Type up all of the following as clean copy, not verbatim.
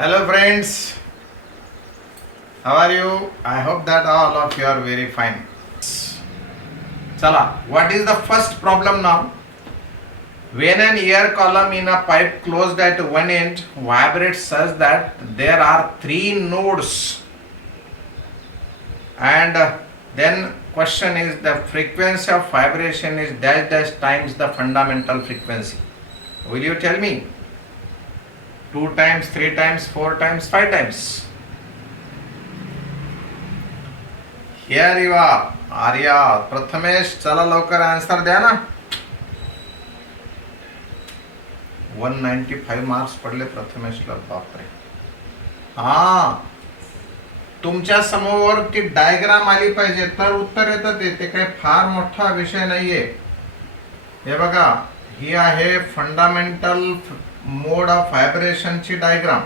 Hello friends, how are you? I hope that all of you are very fine. Chala, what is the first problem now? When an air column in a pipe closed at one end vibrates such that there are three nodes, and then question is the frequency of vibration is dash dash times the fundamental frequency. Will you tell me? 2 times, 3 times, 4 times, 5 times. Here you are, Arya. Prathamesh चला लवकर answer द्या ना. 195 marks पडले प्रथमेशला. बापरे. हा, तुमच्या समोर ती डायग्राम आली पाहिजे तर उत्तर येतं. ते काही फार मोठा विषय नाहीये. हे बघा, ही आहे फंडामेंटल मोड ऑफ व्हायब्रेशनची डायग्राम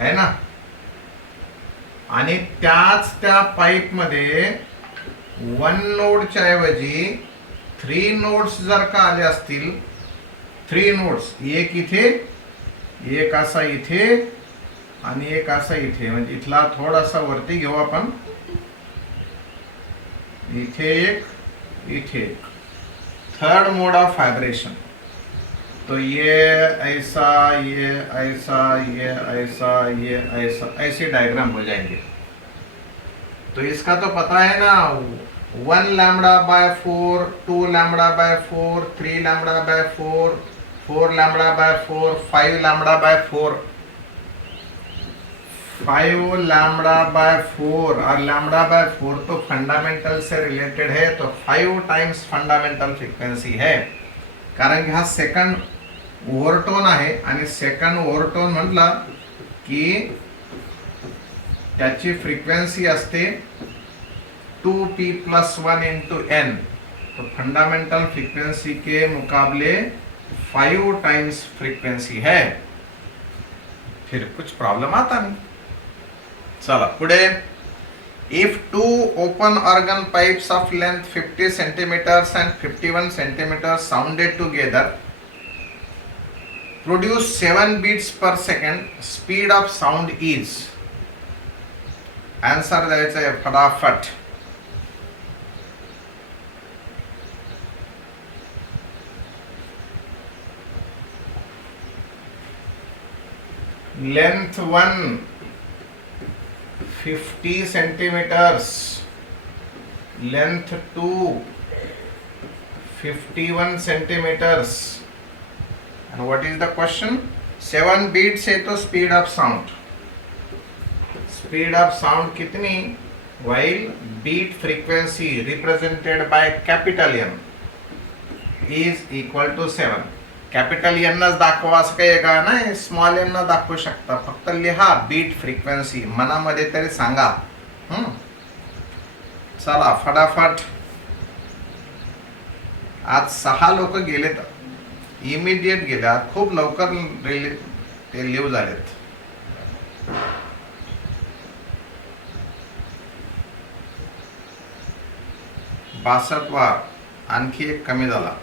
आहे ना. आणि त्याच त्या पाईप मध्ये वन नोडच्या ऐवजी 3 नोड्स जर का आले असतील, 3 नोड्स, एक इथे, एक असा इथे आणि एक असा इथे, म्हणजे इथला थोडासा वरती घेऊ आपण, इथे एक, इथे एक, थर्ड मोड ऑफ व्हाइब्रेशन. तो ये ऐसा, ये ऐसा, ये ऐसा, ये ऐसा, ऐसे डायग्राम हो जाएंगे. तो इसका तो पता है ना, 1 λ/4, 2 λ/4, 3 λ/4, 4 λ/4, 5 λ/4, 5 λ/4 और λ/4 तो फंडामेंटल से रिलेटेड है. तो 5 टाइम्स फंडामेंटल फ्रिक्वेन्सी है, कारण की हा सेकंड ओव्हरटोन आहे. आणि सेकंड ओव्हरटोन म्हटला की त्याची फ्रिक्वेन्सी असते 2p+1 × n. तो फंडामेंटल फ्रिक्वेन्सी के मुकाबले 5 टाइम्स फ्रिक्वेन्सी है. फिर कुछ प्रॉब्लम आता नहीं. चला पुढे. If 2 open organ pipes of length 50 centimeters and 51 centimeters sounded together produce 7 beats per second, speed of sound is. Answer द्यायचं आहे फटाफट. Length 1 50 centimeters, length 2 51 centimeters, and what is the question? 7 beats है तो speed of sound. Speed of sound कितनी? While beat frequency represented by capital N is equal to 7. Capital एनच दाखवा असं काही का नाही, स्मॉल एन दाखवू शकता. फक्त लिहा बीट फ्रिक्वेन्सी, मनामध्ये तरी सांगा. चला फटाफट. आज 6 लोक गेलेत, इमिडिएट गेले. खूप लवकर ते लिव्ह झालेत. बासटवा आणखी एक कमी झाला.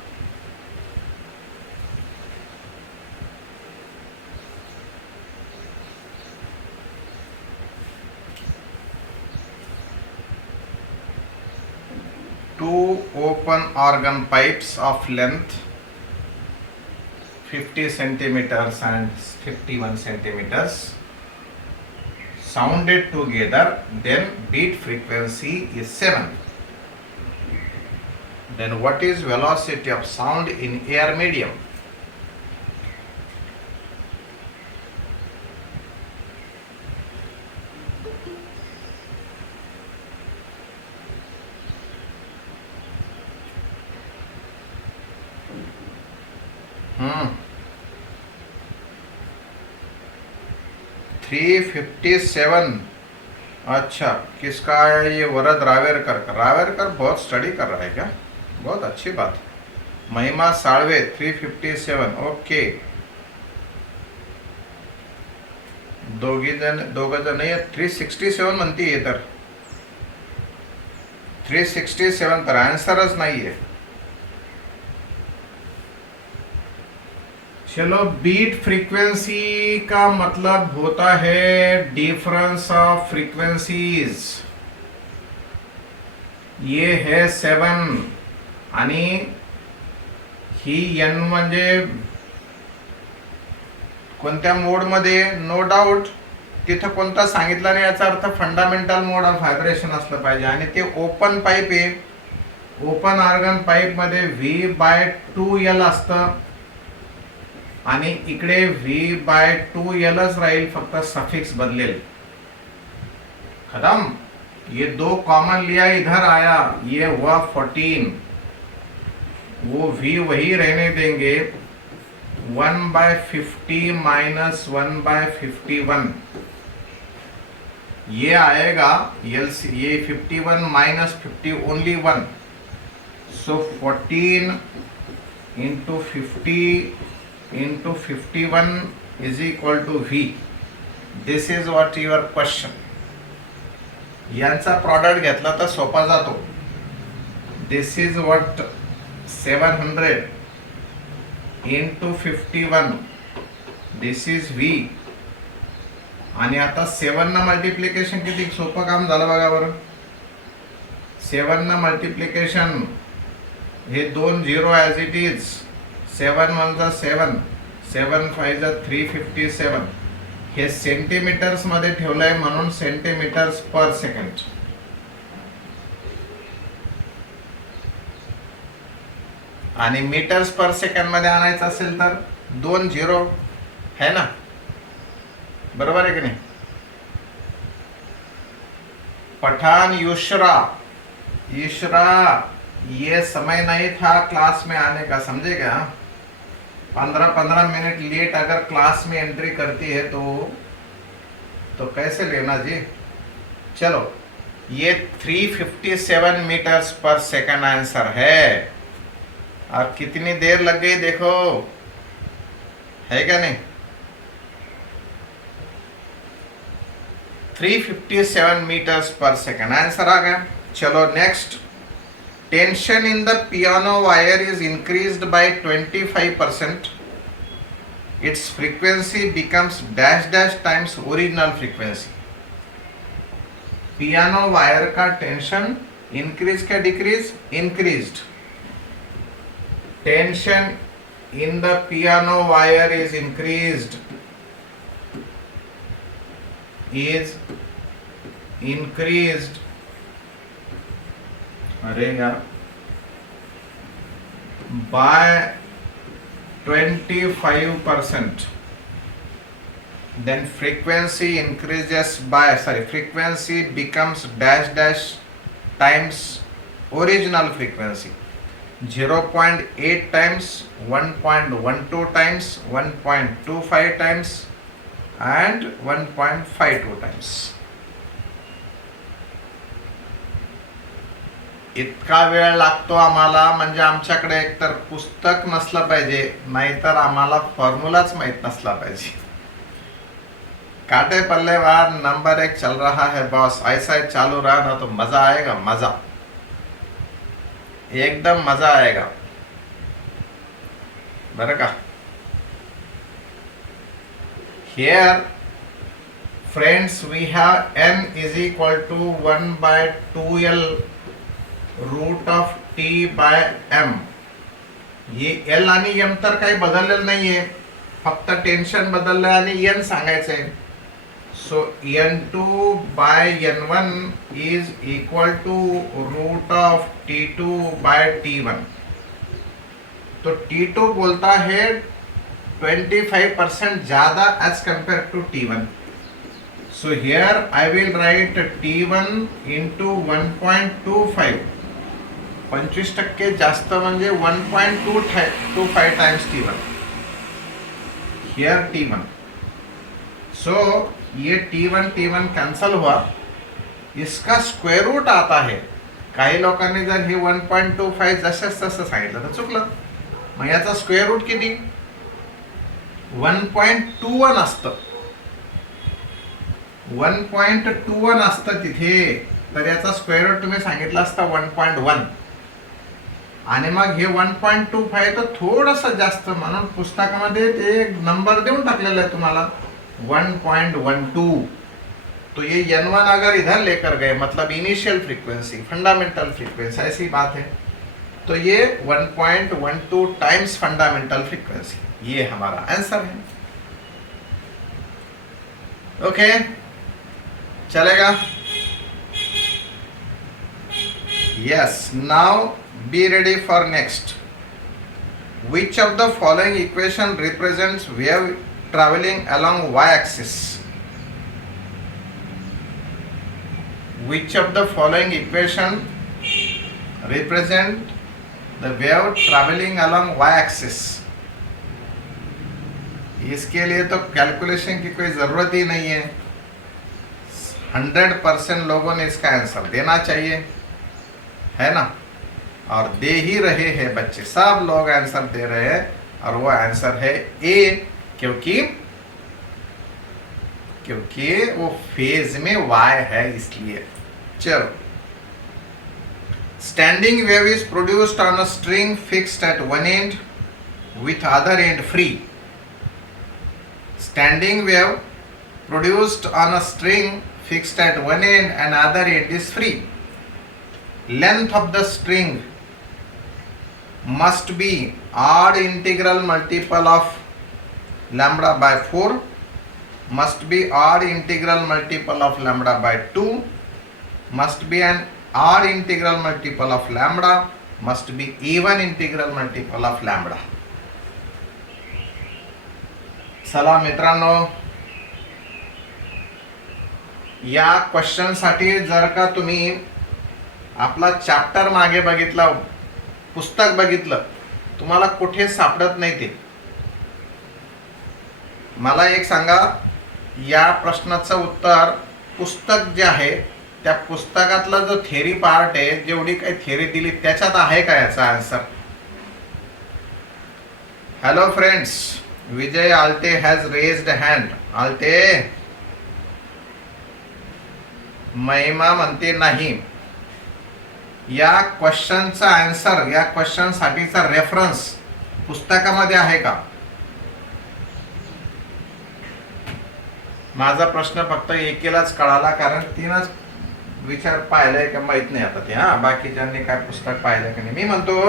Two open organ pipes of length 50 centimeters and 51 centimeters sounded together, then beat frequency is 7. Then what is velocity of sound in air medium? हम्म 357. अच्छा, किसका है ये? वरद रावेरकर का. रावेरकर बहुत स्टडी कर रहा है क्या? बहुत अच्छी बात. महिमा साळवे 357. ओके. दोघ जण नाही, 367 म्हणते. तर 367 तर आन्सरच नाहीये. चलो, बीट फ्रीक्वेंसी का मतलब होता है डिफरेंस ऑफ फ्रीक्वेंसीज. ये है 7 आणि ही n म्हणजे कोणत्या मोड मध्ये, नो डाऊट तिथं कोणता सांगितला नाही, याचा अर्थ फंडामेंटल मोड ऑफ व्हायब्रेशन असलं पाहिजे. आणि ते ओपन पाईप आहे, ओपन ऑर्गन पाईप मध्ये V/2L असतं आणि इकडे V/2Lच राहील, फक्त सफिक्स बदलेल. खत्म. ये 2 कॉमन लिया, इधर आया, ये हुआ 14, वो V वही रहने देंगे. 1/50 माइनस 1/51 ये आएगा LC, ये 51 minus 50 only 1, so 14 into 50 into 51 is equal to V. This is what your question. यांचा प्रॉडक्ट घेतला तर सोपा जातो. This is what 700 into 51, this is V. आणि आता 7 न मल्टिप्लिकेशन किती सोपं काम झालं बघा बरं. 7 न मल्टिप्लिकेशन, हे 2 0 ॲज इट इज. 7 1 जा 7, 7 5 जा 357. हे सेंटीमीटर्स मध्ये ठेवलंय म्हणून सेंटीमीटर्स पर सेकंड. आणि मीटर्स पर सेकंड मध्ये आणायचं असेल तर 2 0 है ना, बरोबर है कि नहीं. पठान युशरा, ये समय नहीं था क्लास में आने का, समझे क्या. 15-15 मिनट लेट अगर क्लास में एंट्री करती है तो कैसे लेना जी. चलो, ये 357 मीटर्स पर सेकंड आंसर है. और कितनी देर लग गई देखो, है क्या नहीं. 357 मीटर्स पर सेकंड आंसर आ गया. चलो next. Tension in the piano wire is increased by 25%. It's frequency becomes dash dash times original frequency. Piano wire का टेंशन इंक्रीज क्या decrease, increased. Tension in the piano wire is increased, अरे यार, by 25%. Then frequency increases by, frequency becomes dash dash times original frequency. 0.8 times, 1.12 times, 1.25 times and 1.52 times. इतका वेळ लागतो आम्हाला, म्हणजे आमच्याकडे एकतर पुस्तक नसलं पाहिजे, नाहीतर आम्हाला फॉर्म्युलाच माहित नसला पाहिजे. काटे पल्लेवार नंबर 1 चल रहा है बॉस. ऐसा चालू रहा ना तो मजा आएगा, मजा, एकदम मजा आएगा बरं का. Here friends we have n is equal to 1/2L root of t by m. ये L आणि m तर काही बदललेलं नाहीये, फक्त टेन्शन बदललंय आणि n सांगायचंय. So n2 by n1 is equal to root of t2 by t1. तो t2 बोलता है 25% ज्यादा as compared to t1. So here I will write t1 into 1.25. 25% जास्त म्हणजे 1.25 times t1. Here t1. So ये T1 कैंसल हुआ, इसका square route आता है. काही लोकांनी जर हे 1.25 जसंच तसं सांगितलं तर चुकलं. मग याचा स्क्वेअर रूट किती, 1.21 असतं. 1.21 असतं तिथे, तर याचा स्क्वेअर रूट तुम्ही सांगितलं असतं 1.1. आणि मग हे 1.25 तर थोडंसं जास्त, म्हणून पुस्तकामध्ये ते एक नंबर देऊन टाकलेला आहे तुम्हाला 1.12. तो ये N1 अगर इधर लेकर गए मतलब इनिशियल फ्रीक्वेंसी, फंडामेंटल फ्रीक्वेंसी, ऐसी बात है, तो ये 1.12 टाइम्स फंडामेंटल फ्रीक्वेंसी, ये हमारा आंसर है. ओके, चलेगा. Yes, now be ready for next. Which of the following equation represents wave traveling along y-axis? Which of the following equation represent the wave traveling along y-axis? इसके लिए तो calculation की कोई ज़रूरत ही नहीं है. 100% लोगों ने इसका आंसर देना चाहिए, है ना, और दे ही रहे हैं बच्चे, सब लोग आंसर दे रहे हैं, और वो आंसर है ए, क्योंकि वो फेज में वाई है, इसलिए. चलो. Standing wave is produced on a string fixed at one end with other end free. Standing wave produced on a string fixed at one end end other end is free. Length of the string must be odd integral multiple of lambda by 4, must be odd integral multiple of lambda by 2, must be an odd integral multiple of lambda, must be even integral multiple of lambda. चला मित्रांनो, या question साठी जर का तुम्ही आपला chapter मागे बघितला, पुस्तक बघितलं, तुम्हाला कुठे सापडत नाही ते. मला एक सांगा, या प्रश्नाचं उत्तर पुस्तक जे आहे त्या पुस्तकातला जो थेरी पार्ट आहे, जेवढी काही थेरी दिली त्याच्यात आहे का याचा आन्सर? हॅलो फ्रेंड्स, विजय आलते हॅज रेज्ड हँड. आलते, महिमा म्हणते नाही. या क्वेश्चनचा आन्सर, या क्वेश्चन साठीचा रेफरन्स पुस्तकामध्ये आहे का? माझा प्रश्न फक्त एकेलाच कळाला, कारण तिनंच विचार पाहिलाय का माहित नाही आता ते. बाकीच्यांनी काय पुस्तक पाहिलंय का नाही. मी म्हणतो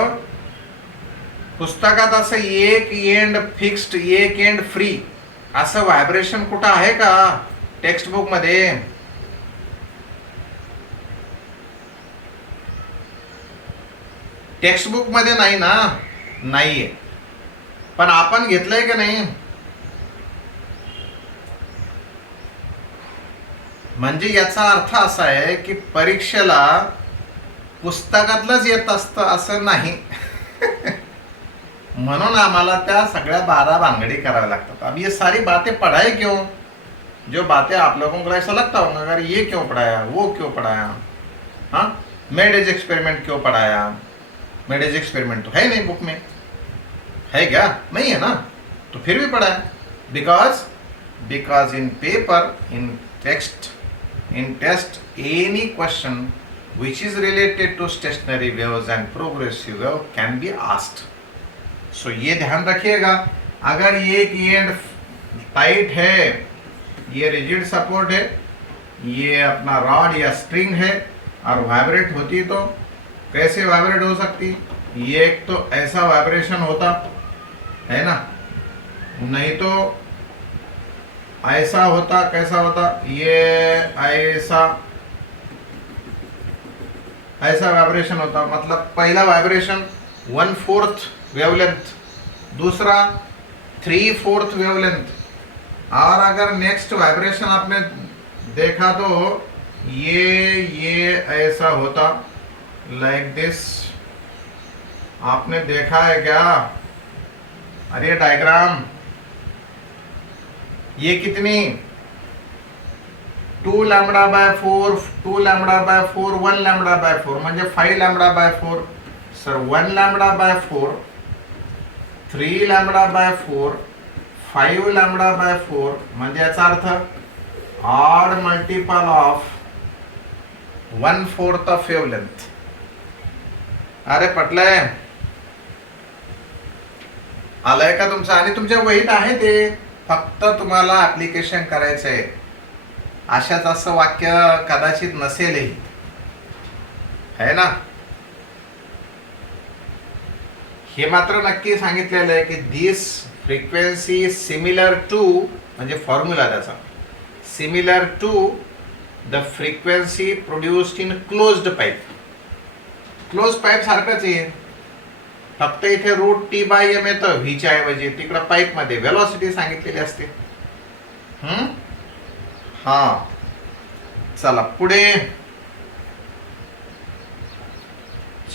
पुस्तकात असं एक एंड फिक्स्ड, एक एंड फ्री असं व्हायब्रेशन कुठं आहे का टेक्स्ट बुक मध्ये? टेक्स्ट बुक मध्ये नाही ना, नाहीये. पण आपण घेतलंय का नाही? म्हणजे याचा अर्थ असा आहे की परीक्षेला पुस्तकातलंच येत असतं असं नाही. म्हणून आम्हाला त्या सगळ्या 12 भानगडी कराव्या लागतात. अब ये सारी बातें पढ़ाई क्यों? जो बातें आप लोगों को ऐसा लगता होगा अगर ये क्यों पढ़ाया, वो क्यों पढ़ाया, हाँ, मेडेज एक्सपेरिमेंट क्यों पढ़ाया? मेडेज एक्सपेरिमेंट तो है नहीं बुक में, है क्या? नहीं है ना, तो फिर भी पढ़ा है. Because in paper, in text, in test, any question which is related to stationary waves and progressive wave can be asked. So ये ध्यान रखिएगा. अगर ये एंड टाइट है, ये रिजिड सपोर्ट है, ये अपना रॉड या स्ट्रिंग है और वाइब्रेट होती तो कैसे वाइब्रेट हो सकती? ये एक तो ऐसा वाइब्रेशन होता है ना, नहीं तो ऐसा होता. कैसा होता? ये ऐसा वाइब्रेशन होता. मतलब पहला वाइब्रेशन 1/4 वेवलेंथ, दूसरा 3/4 वेवलेंथ, और अगर नेक्स्ट वाइब्रेशन आपने देखा तो ये ऐसा होता, लाइक दिस. आपने देखा है क्या? अरे डायग्राम, ये कितनी? 2 lambda by 4, 2 lambda by 4, 1 lambda by 4 म्हणजे 5 lambda by 4. Sir 1 lambda by 4, 3 lambda by 4, 5 lambda by 4 म्हणजे याचा अर्थ odd multiple of 1/4 of wavelength. अरे पटलंय? आलंय का तुमचं? आणि तुमच्या वहीत आहे ते, फक्त तुम्हाला ऍप्लिकेशन करायचंय. अशाच असं वाक्य कदाचित नसेलही, है ना. हे मात्र नक्की सांगितलेलं आहे की दिस फ्रिक्वेन्सी सिमिलर टू, म्हणजे फॉर्म्युला त्याचा, similar to the frequency produced in closed pipe. Close pipe सारखंच आहे, फक्त इथे √T/m येतं व्हीच्या ऐवजी. तिकडं पाईपमध्ये वेलॉसिटी सांगितलेली असते. हा, चला पुढे.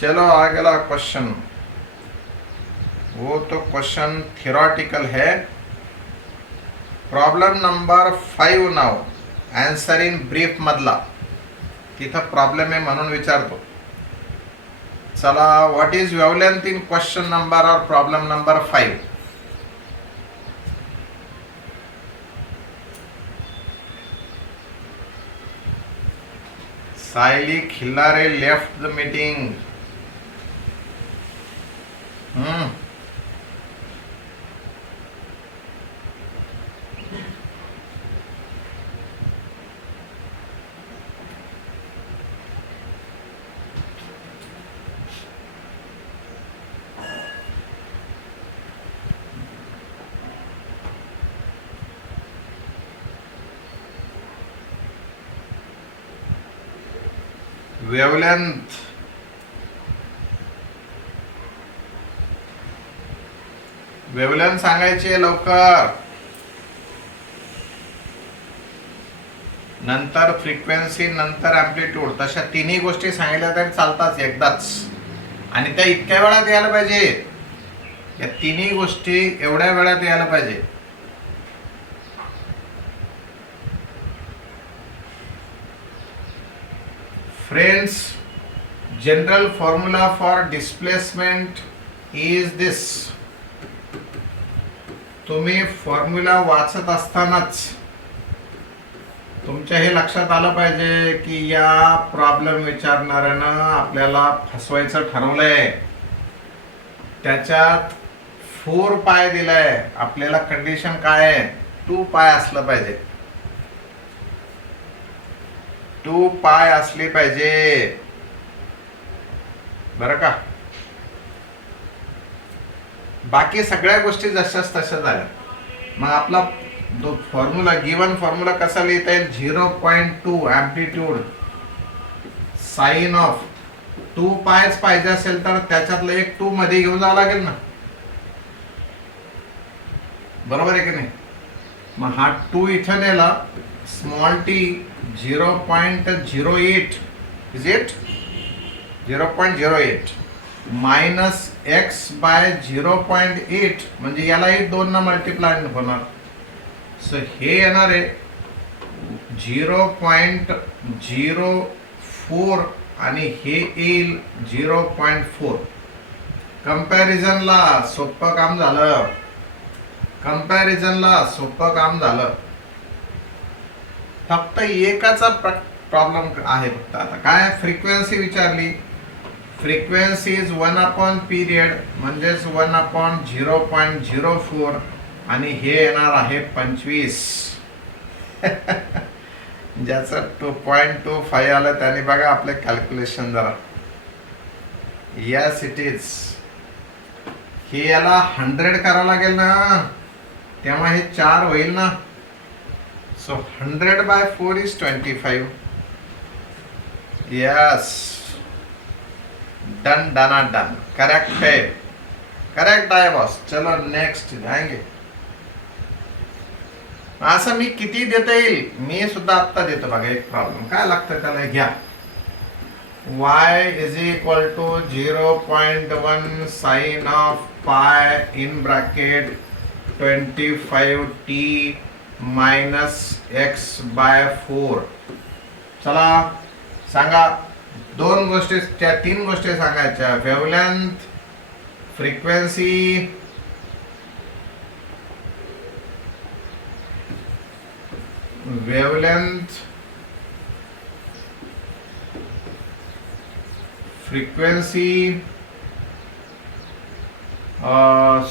चलो अगला क्वेश्चन. वो तो क्वेश्चन थियोरटिकल है. प्रॉब्लेम नंबर 5 नाव, आन्सर इन ब्रीफ मधला. तिथं प्रॉब्लेम आहे म्हणून विचारतो. चला, what is wavelength in question number और problem number 5? Sayali Khillare left the meeting. Wavelength, wavelength सांगायची लवकर. नंतर फ्रिक्वेन्सी, नंतर अँप्लिट्यूड. तशा तिन्ही गोष्टी सांगितल्या तरी चालतात एकदाच, आणि त्या इतक्या वेळात यायला पाहिजे. या तिन्ही गोष्टी एवढ्या वेळात यायला पाहिजे. Friends, general formula for displacement is this. तुम्ही फॉर्म्युला वाचत असतानाच तुमच्या हे लक्षात आलं पाहिजे की या प्रॉब्लेम विचारणाऱ्यानं आपल्याला फसवायचं ठरवलंय. त्याच्यात 4π दिलाय, आपल्याला कंडिशन काय आहे? 2π असलं पाहिजे. 2π असली पाहिजे, बरं का. बाकी सगळ्या गोष्टी जशाच तशा झाल्या. मग आपला फॉर्म्युला, गिवन फॉर्म्युला कसा लिहिता येईल? 0.2 अँप्लिट्यूड साइन ऑफ 2π पाहिजे असेल तर त्याच्यातलं एक 2 मध्ये घेऊन जावं लागेल ना, बरोबर आहे की नाही. मग हा 2 इथं नेला, small t 0.08 is it 0.08 minus x/0.8, म्हणजे यालाही 2 न मल्टिप्लाय होणार. सो हे येणार आहे 0.04 आणि हे येईल 0.4. कंपॅरिझनला सोपं काम झालं, कंपॅरिझनला सोपं काम झालं. फक्त एकाचा प्रॉब्लेम आहे. फक्त आता काय, फ्रिक्वेन्सी विचारली. फ्रिक्वेन्सी इज 1 पिरियड, म्हणजेच 1/0.04, आणि हे येणार आहे 25. ज्याचं 2.25 आलं त्याने बघा आपले कॅल्क्युलेशन जरा. Yes it is. हे याला 100 करावं लागेल ना, तेव्हा हे 4 होईल ना. So 100/4 is 25. यस, डन डना डन. करेक्ट है, करेक्ट आहे बॉस. चलो नेक्स्ट जाएंगे. असं मी किती देता येईल, मी सुद्धा आत्ता देतो बघा. एक प्रॉब्लेम काय लागतं त्याला, घ्या. y is equal to 0.1 sine of pi in bracket 25t minus x/4. चला सांगा, 2 गोष्टी, त्या 3 गोष्टी सांगायच्या. वेवलेंथ, फ्रिक्वेन्सी, वेवलेंथ, फ्रिक्वेन्सी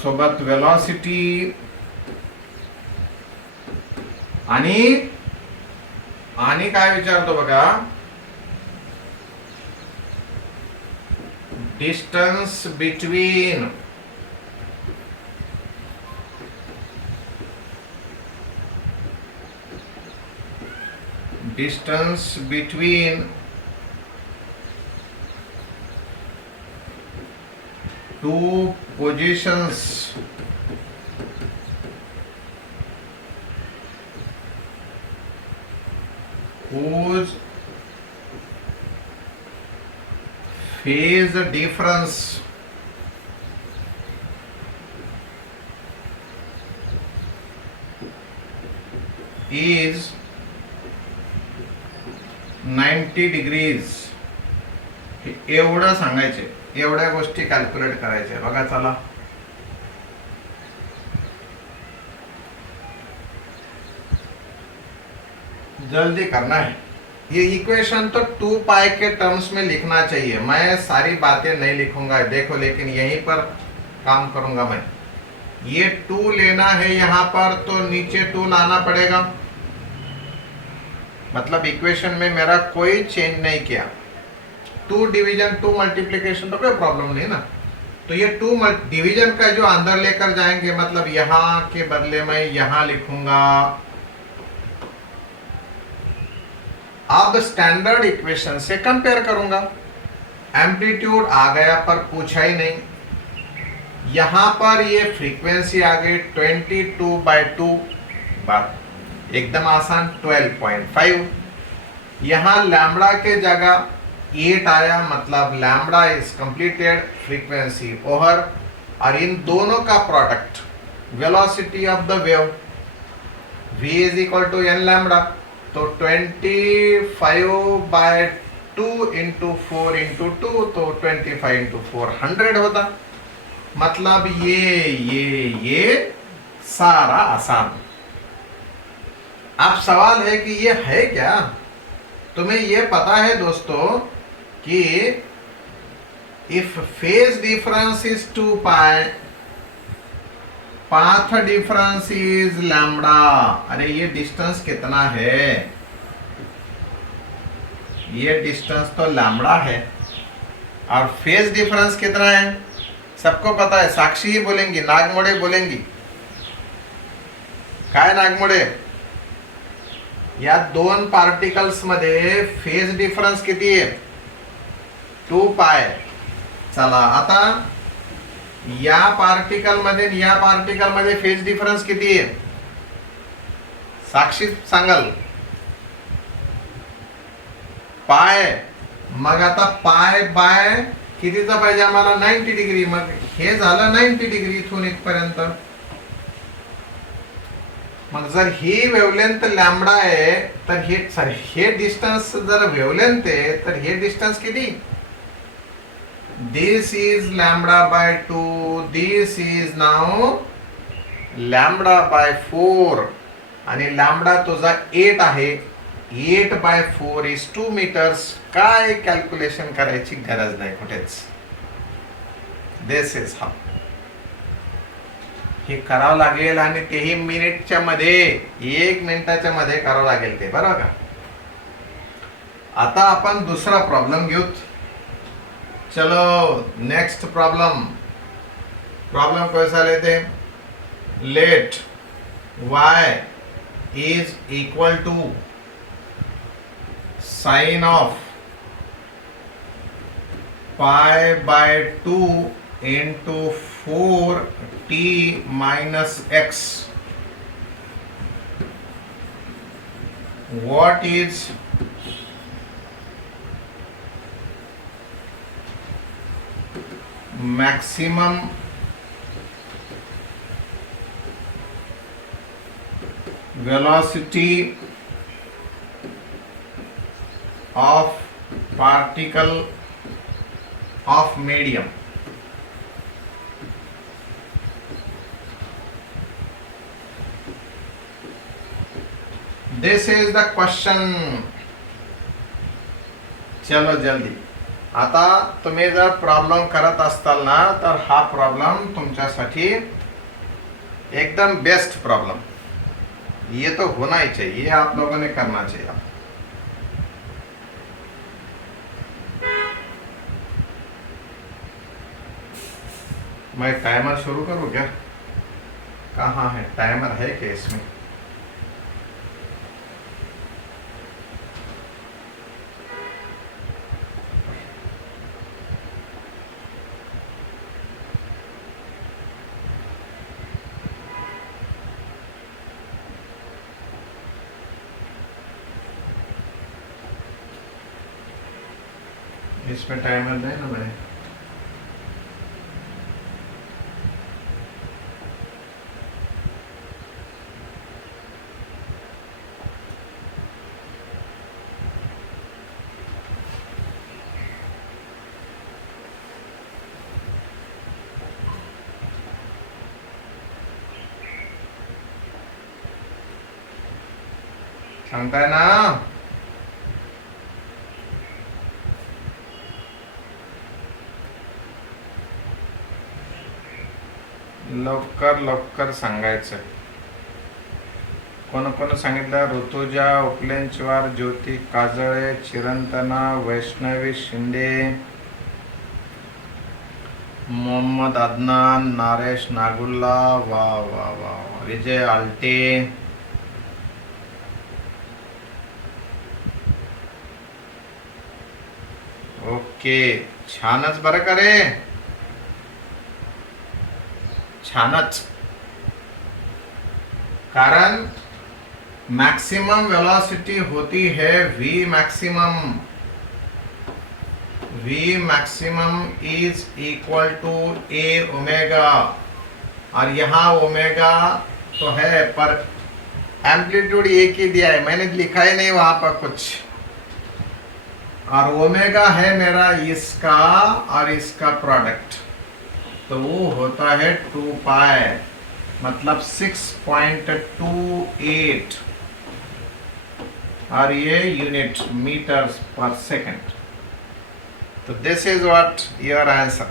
सोबत वेलॉसिटी आणि काय विचारतो बघा, distance between two positions whose phase difference is 90 degrees. एवढं सांगायचे, एवढ्या गोष्टी कॅल्क्युलेट करायच्या. बघा चला, जल्दी करना है. ये इक्वेशन तो 2 पाई के टर्म्स में लिखना चाहिए. मैं सारी बातें नहीं लिखूंगा, देखो, लेकिन यहीं पर काम करूंगा मैं. ये 2 लेना है यहाँ पर, तो नीचे 2 लाना पड़ेगा. मतलब इक्वेशन में मेरा कोई चेंज नहीं किया. 2 डिवीजन 2 मल्टीप्लिकेशन तो कोई प्रॉब्लम नहीं ना. तो ये 2 डिवीजन का जो अंदर लेकर जाएंगे, मतलब यहाँ के बदले मैं यहाँ लिखूंगा. अब स्टैंडर्ड इक्वेशन से कंपेयर करूंगा. एम्पलीट्यूड आ गया पर पूछा ही नहीं. यहां पर ये फ्रीक्वेंसी आ गई 22/2 बार, एकदम आसान 12.5. यहां लैम्बडा के जगह 8 आया, मतलब lambda is completed frequency over. और इन दोनों का product velocity of the wave v is equal to n lambda. तो 25/2 इंटू 4 इंटू 2, तो 25 इंटू 4 100 होता. मतलब ये सारा आसान. अब सवाल है कि ये है क्या. तुम्हें ये पता है दोस्तों कि if phase difference is 2 pie, path difference is lambda. अरे ये डिस्टेंस कितना है, ये डिस्टेंस तो लैम्बडा है. और फेज डिफरेंस कितना है सबको पता है. साक्षी ही बोलेंगी, नागमोडे बोलेंगी. काय नागमोडे, या 2 पार्टिकल्स मध्ये फेज डिफरन्स किती आहे, 2 पाय. चला आता या पार्टिकल मध्ये या पार्टिकल मध्ये फेज डिफरन्स किती आहे, साक्षी सांगाल. पाय. मग आता पाय बाय कितीचा पाहिजे आम्हाला, 90 डिग्री. मग हे झालं 90 डिग्री इथून इथपर्यंत. मग जर ही वेवलेंथ लॅम्बडा आहे, तर हे डिस्टन्स जर वेवलेंथ आहे, तर हे डिस्टन्स किती, this is lambda by 2, this is now lambda by 4. आणि लॅम्बडा तुझा 8 आहे. 8/4 is 2 meters. काय कॅल्क्युलेशन करायची गरज नाही कुठेच. दिस इज हाऊ. हे करावं लागेल, आणि तेही मिनिटच्या मध्ये, 1 मिनिटाच्या मध्ये करावं लागेल ते, बरोबर का. आता आपण दुसरा प्रॉब्लेम घेऊत. चलो नेक्स्ट प्रॉब्लम. प्रॉब्लम कैसा लेते, let y is equal to sine of π/2 into 4t minus x. What is maximum velocity of particle of medium? This is the question. चलो जल्दी. आता तुम्ही जर प्रॉब्लेम करत असताल ना तर हा प्रॉब्लेम तुमच्यासाठी एकदम बेस्ट प्रॉब्लम, ये तो होना ही चाहिए, ये आप लोगों ने करना चाहिए। मैं टाइमर शुरू करूं क्या? कहाँ है टाइमर, है क्या इसमें? इसमें टाइमर नहीं ना मैंने। सांगताय ना? लवकर लवकर सांगायचं। कोण कोण सांगितलं? ऋतुजा उपलेंचवार, ज्योती काजळे, चिरंतना, वैष्णवी शिंदे, मोहम्मद अदनान, नारेश नागुल्ला, वा वा वा, विजय आल्टे, ओके, छानच बरं का रे, छानच। कारण मैक्सिमम वेलोसिटी होती है v maximum, v maximum is equal to a omega, और यहाँ ओमेगा तो है पर एम्पलीट्यूड एक ही दिया है, मैंने लिखा ही नहीं वहां पर कुछ, और ओमेगा है मेरा इसका और इसका प्रोडक्ट, तो वो होता है 2 पाई, मतलब 6.28, और ये यूनिट मीटर्स पर सेकंड। तो दिस इज व्हाट योर आंसर।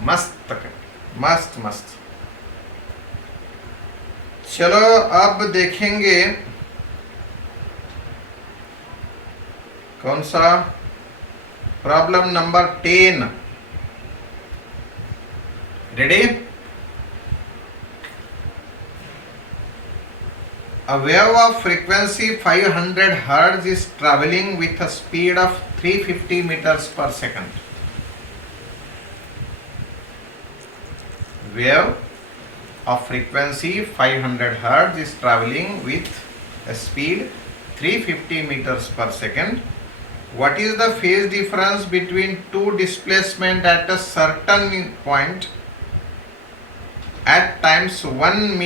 मस्त मस्त मस्त। चलो अब देखेंगे कौन सा, problem number 10। Ready? A wave of frequency 500 Hz is traveling with a speed of 350 meters per second. Wave of frequency 500 Hz is traveling with a speed 350 meters per second. What is the phase difference between two displacement at a certain point at times 1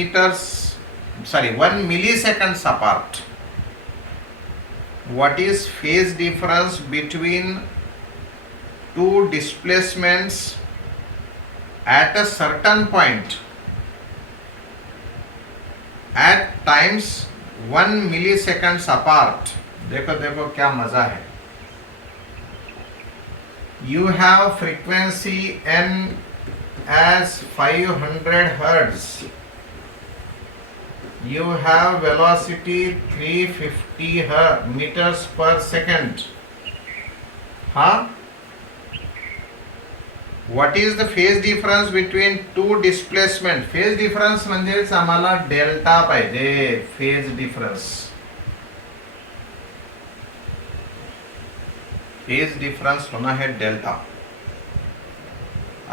milliseconds apart? What is phase difference between two displacements at a certain point at times 1 milliseconds apart? देखो देखो क्या मजा है। You have frequency n as 500 Hz. You have velocity 350 meters per second. Huh? What is the phase difference between two displacement? Phase difference म्हणजेच आम्हाला delta पाहिजे, phase difference. Phase difference होना है डेल्टा,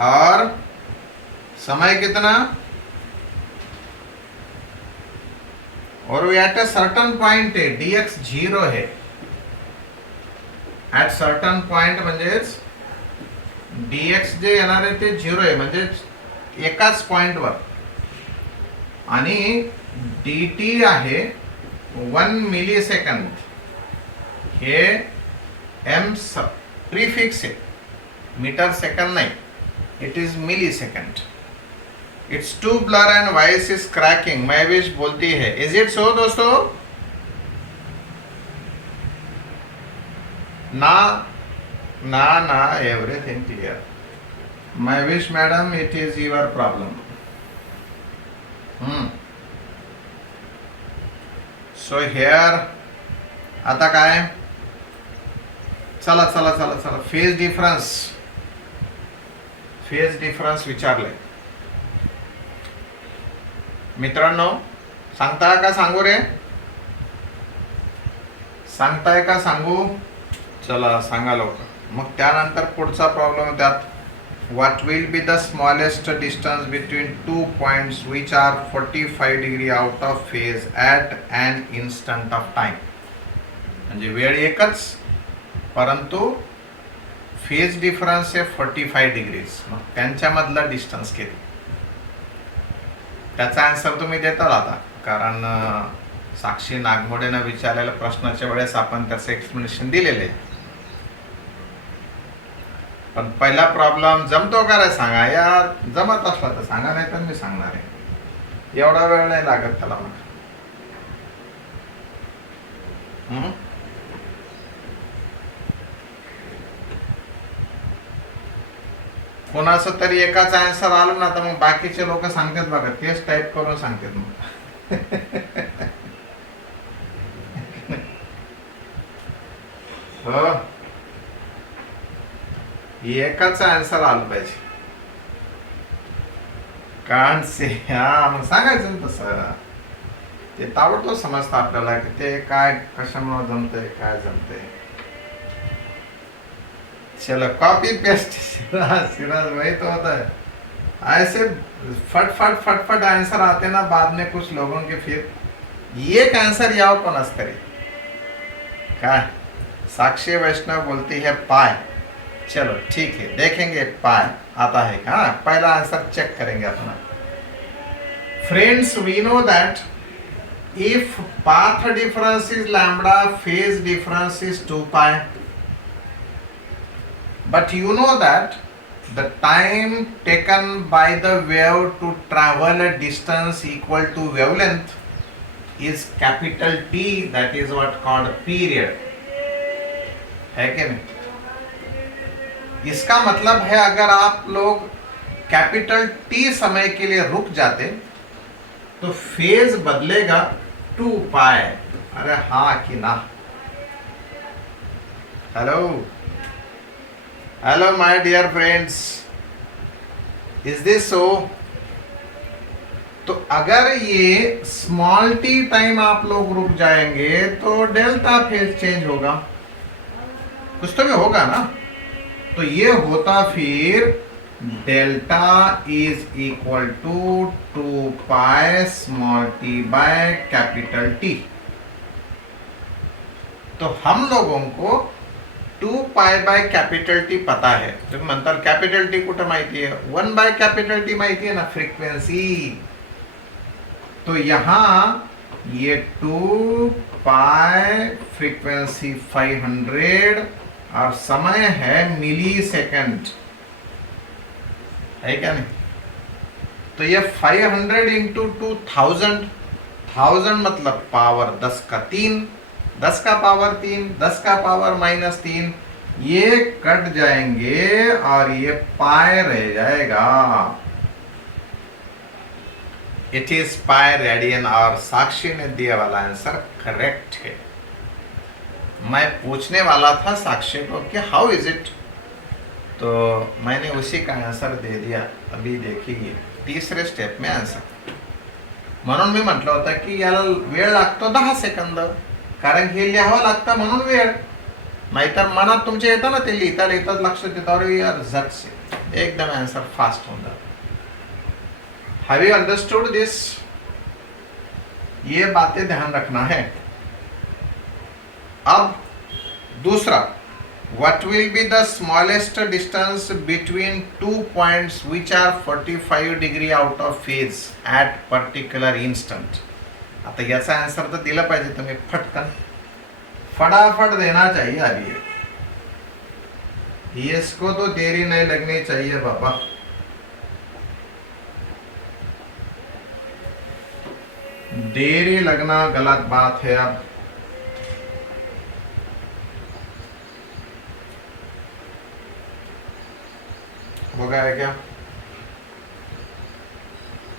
और समय कितना, और वो एट अ सर्टन पॉइंट है, dx 0 है, एट सर्टन पॉइंट म्हणजेच dx जे येणार आहे ते 0 आहे, म्हणजे एकाच पॉइंट वर, आणि dt आहे 1 मिलीसेकंद, हे m प्रीफिक्स है, मीटर सेकंड नहीं, it is millisecond. It's too blur and voice is cracking, Mahvish बोलती है, इज इट सो दोस्तों? ना ना ना, everything clear. Mahvish madam, it is your problem. So here आता काय, चला चला चला चला, फेज डिफरन्स विचारले मित्रांनो. सांगताय का सांगू रे? सांगताय का सांगू? चला सांगा लवकर. मग त्यानंतर पुढचा प्रॉब्लेम त्यात, what will be the smallest distance between 2 points which are 45 degree out of phase at an instant of time. म्हणजे वेळ एकच परंतु फेज डिफरन्स आहे 45 डिग्रीज. मग त्यांच्यामधला डिस्टन्स किती? त्याचा आन्सर तुम्ही देताल आता, कारण साक्षी नागमोडेनं विचारलेल्या प्रश्नाच्या वेळेस आपण त्याचं एक्सप्लेनेशन दिलेले. पण पहिला प्रॉब्लेम जमतो का रे? सांगा यार. जमत असला तर सांगा, नाही तर मी सांगणार आहे. एवढा वेळ नाही लागत त्याला. मग कोणाचं तरी एकाचा आन्सर आलं ना तर मग बाकीचे लोक सांगतात बघा, तेच टाईप करून सांगतात मग. हो, एकाचा आन्सर आलं पाहिजे. कारण से हा मग सांगायचं ना तसं. ते ताबडतोब समजतं आपल्याला की ते काय कशामुळे जमतंय, काय जमतंय. चलो कॉपी पेस्ट. सिराज वही तो होता है, ऐसे फट आंसर आते ना बाद में कुछ लोगों के. फिर एक आंसर याव पण असतं रे. काय साक्षी वैष्णव बोलती है पाय. चलो ठीक है, देखेंगे पाय आता है क्या. पहला आंसर चेक करेंगे अपना. Friends, we know that if path difference is lambda, phase difference is 2 pi. But you know that the time taken by the wave to travel a distance equal to wavelength is capital T, that is what called period. है कि नहीं? इसका मतलब है अगर आप लोग capital T समय के लिए रुक जाते तो फेज बदलेगा 2 पाई. अरे हाँ कि ना? Hello my dear friends, is this so? तो अगर ये स्मॉल टी टाइम आप लोग रुक जाएंगे तो डेल्टा फेज चेंज होगा, कुछ तो भी होगा ना. तो ये होता फिर delta is equal to 2 pi small T by capital T. तो हम लोगों को 2 पाई बाय कैपिटल टी पता है. तुम्ही म्हणताल कॅपिटल टी कुठं माहिती आहे? 1 बाय कैपिटल टी माहिती है ना, फ्रीक्वेंसी. तो यहाँ ये 2 पाई फ्रीक्वेंसी 500 और समय है मिली सेकंड, है क्या नहीं? तो ये 500 इंटू 2000, 1000 मतलब पावर 10 का 3, 10 का पावर 3, 10 का पावर -3, ये कट जाएंगे और ये पाई रह जाएगा. It is pi radian. और साक्षी ने दिया वाला आंसर करेक्ट है. मैं पूछने वाला था साक्षी को कि हाउ इज इट, तो मैंने उसी का आंसर दे दिया. अभी देखिए तीसरे स्टेप में आंसर. म्हणून मी म्हटलं होतं की याला वेळ लागतो 10 सेकंद, कारण हे लिहावं लागतं म्हणून वेळ. नाहीतर मनात तुमच्या येतं ना ते लिहिता लिहितात लक्षात येतं, अरे यार झट से एकदम आंसर फास्ट होऊन जातं. हैव यू अंडरस्टूड दिस? ये बातें ध्यान रखना है. अब दूसरा, what will be the smallest distance between 2 points which are 45 degree out of phase at particular instant. आता याचा आंसर तर दिला पाहिजे तुम्ही फटकन, फटाफट देना चाहिए. अभी इसको तो देरी नहीं लगनी चाहिए बाबा. देरी लगना गलत बात है. अब हो गया क्या?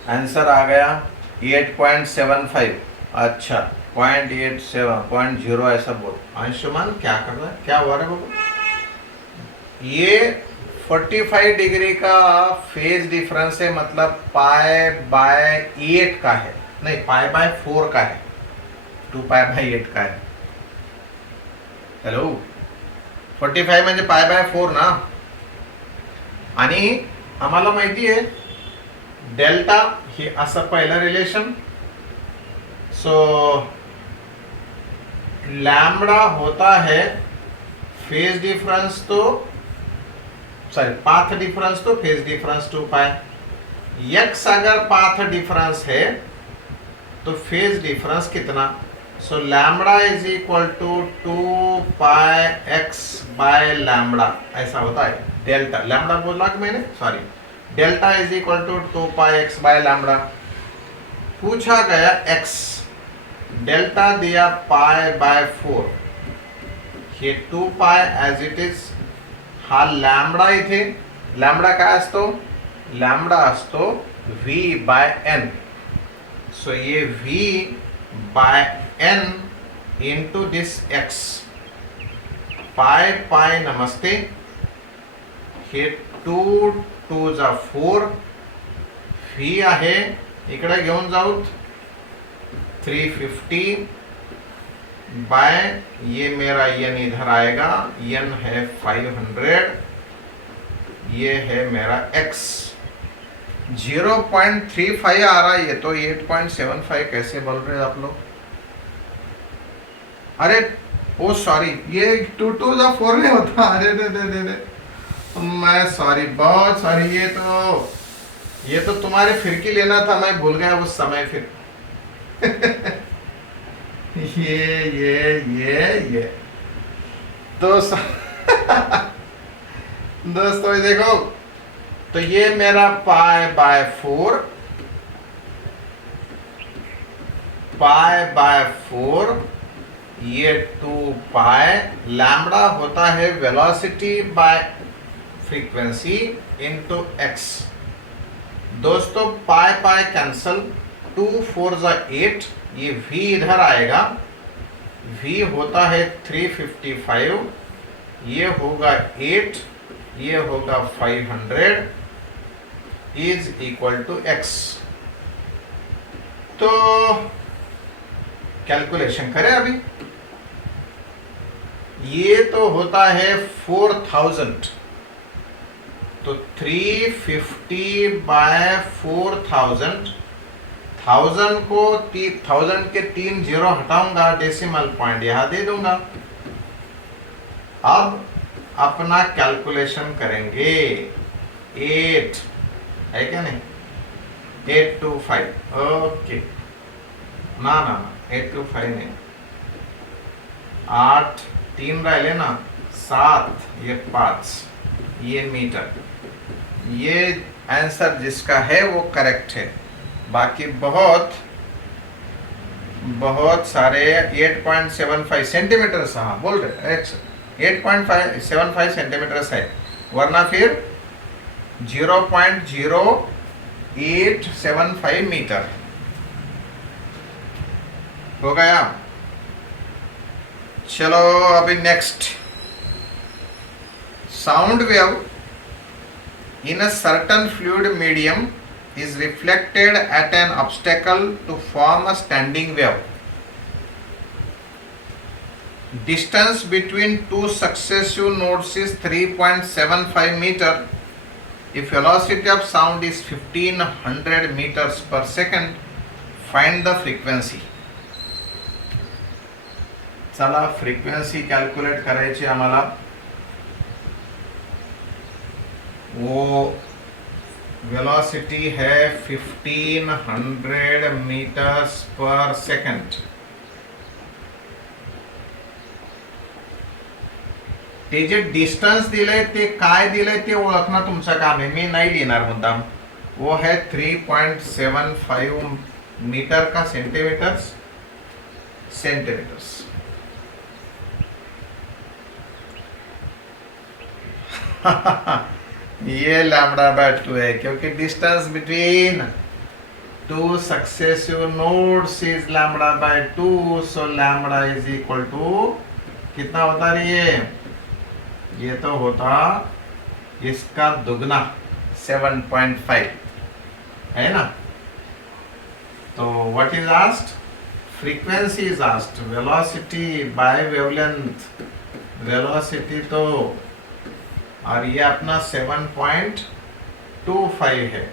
आंसर आ गया 8.75। अच्छा 0.87 ऐसा बोल। अंशुमान क्या कर रहा है, क्या हुआ रे बाबू? ये 45 डिग्री का फेज डिफरेंस है, मतलब पाई बाय 8 का है, नहीं पाई बाय 4 का है, 2 पाई बाय 8 का है। हॅलो 45 म्हणजे पाय बाय 4 ना. आणि आम्हाला माहिती आहे डेल्टा हे असं पहिलं रिलेशन. सो लैम्बडा होता है फेज डिफरेंस तो सॉरी पाथ डिफरेंस तो फेज डिफरेंस 2 पाई। एक्स अगर पाथ डिफरेंस है तो फेज डिफरेंस कितना? So lambda is equal to 2 pi x by lambda, ऐसा होता है। डेल्टा लैम्बडा बोला कि मैंने, sorry, delta is equal to 2 pi x by lambda. पूछा गया एक्स, डेल्टा दिया पाई बाय 4, हे 2 पाई एज इट इज। हा लैम्बडा इथे, लैम्बडा काय असतो? लैम्बडा असतो v बाय n। सो ये v बाय n इंटू दिस x, पाई पाई नमस्ते, हे 2 2 जा 4, v आहे इकडे घेऊन जाऊ 350 बाय, ये मेरा n इधर आएगा, n है 500, ये है मेरा x। 0.35 आ रहा है, ये तो 8.75 कैसे बोल रहे हैं आप लोग? अरे ओ सॉरी, ये 2 2 जा 4 नहीं होता, अरे दे दे दे दे, मैं सॉरी, बहुत सॉरी, ये तो तुम्हारे फिरकी लेना था, मैं भूल गया उस समय फिर। ये तो दोस्तों ये देखो, तो ये मेरा पाई बाय 4, पाई बाय 4, ये 2 पाई, लैम्बडा होता है velocity bye frequency into x. दोस्तों पाई पाई कैंसल, 2 4 जा 8, ये v इधर आएगा, v होता है 355, ये होगा 8, ये होगा 500 इज इक्वल टू x। तो कैलकुलेशन करें अभी, ये तो होता है 4000, तो 350 बाय 4000, 1000 को 1000 के 3 जीरो हटाऊंगा, डेसिमल पॉइंट यहां दे दूंगा। अब अपना कैलकुलेशन करेंगे, 8 है क्या नहीं, 825, ओके, ना ना ना 825 नहीं, 8 3 राहिले ना, 7 ये 5, ये मीटर, ये आंसर जिसका है वो करेक्ट है। बाकी बहुत सारे 8.75 सेंटीमीटर, हाँ बोल रहे 8.75 सेंटीमीटर है, वरना फिर 0.0875 मीटर हो गया। चलो अभी next, sound wave in a certain fluid medium is reflected at an obstacle to form a standing wave. Distance between two successive nodes is 3.75 meter. If velocity of sound is 1500 meters per second, find the frequency. चला frequency calculate करायची आम्हाला। वो velocity है 1500 metres per second. ते जे distance दिले ते काय दिले ते ओळखणं तुमचं काम आहे, मी नाही लिहिणार मुद्दाम। वो है 3.75 मीटर का सेंटीमीटर्स। ये लैम्बडा बाय 2 है क्योंकि distance between two successive nodes is lambda by 2, so lambda is equal to कितना होता ये तो होता इसका दुगना 7.5 है ना। तो what is asked, frequency is asked, velocity bye wavelength, velocity तो और ये अपना 7.25 है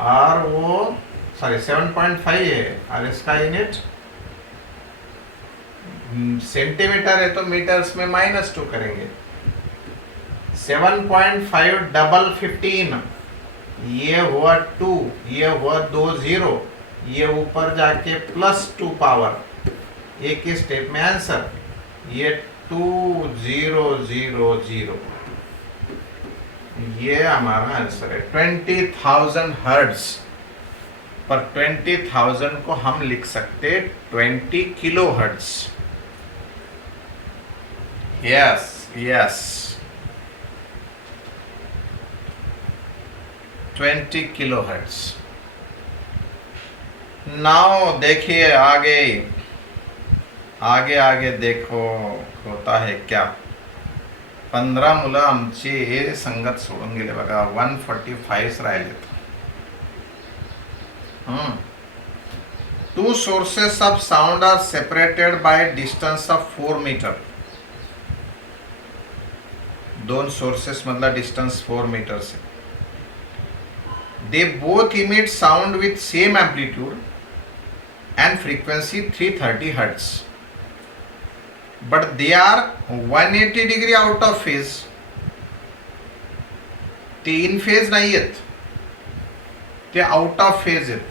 और वो सॉरी 7.5 है और इसका यूनिट सेंटीमीटर है तो मीटर्स में -2 करेंगे। 7.5 डबल 15, ये हुआ 2, ये हुआ 2 0, ये ऊपर जाके +2 पावर, एक ही स्टेप में आंसर, ये 2000, ये हमारा आंसर है 20,000 हर्ट्ज। पर 20,000 को हम लिख सकते 20 kilo hertz. Yes yes 20 kilo hertz. Now देखिए आगे आगे आगे देखो होता है क्या। 15 मुलं आमची संगत सोडून गेले बघा, 145 राहिलेत। Two sources of sound are separated by a distance of 4 मीटर। दोन सोर्सेस मधला डिस्टन्स 4 मीटर है। They both emit sound with same amplitude and frequency 330 Hz, but they are 180 degree out of phase. ते इन फेज नाही आहेत, ते out of phase आहेत.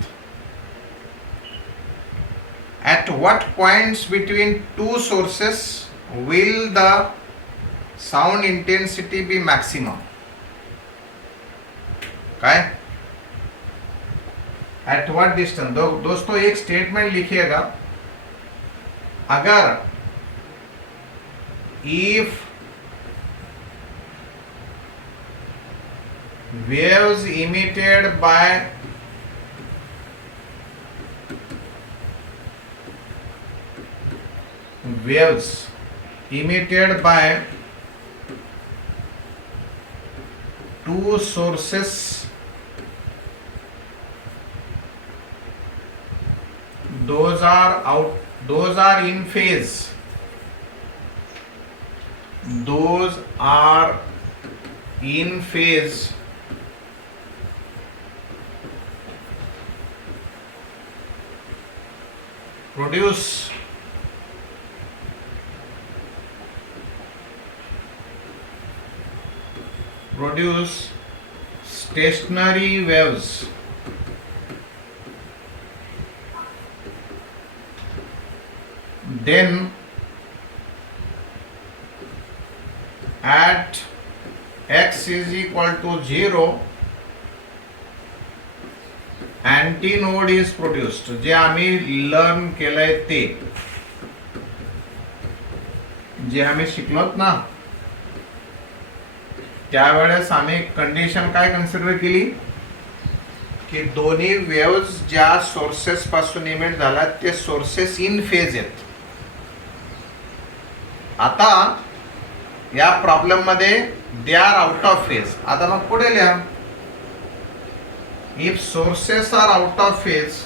At what points between two sources will the sound intensity be maximum? काय? At what distance? दोस्तों एक statement लिखिएगा. अगर if waves emitted by two sources those are in phase, those are in phase, produce stationary waves. Then at x is equal to 0 antinode is produced. जे आम्ही learn केलंय ते, जे आम्ही शिकलोत ना, त्यावेळेस आम्ही कंडिशन काय कन्सिडर केली की दोन्ही वेव्स ज्या सोर्सेस पासून इमिट झाला ते सोर्सेस इन फेज आहेत. आता या प्रॉब्लेम मध्ये they are out of phase. आता मग पुढे लिहा, if sources are out of phase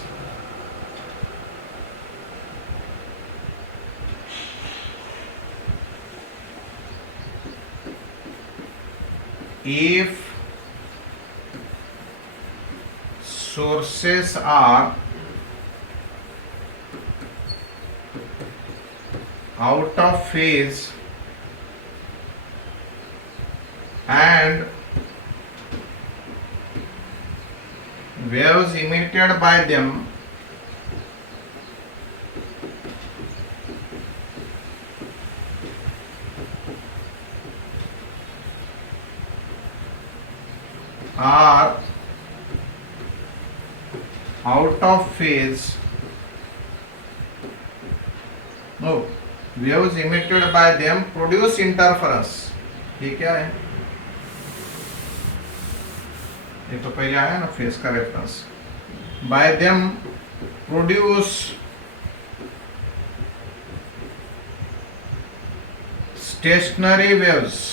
if sources are out of phase and waves emitted by them are out of phase, no, waves emitted by them produce interference. ये क्या है? ये तो पहले आया ना फेज का reference. Bye them produce stationery waves.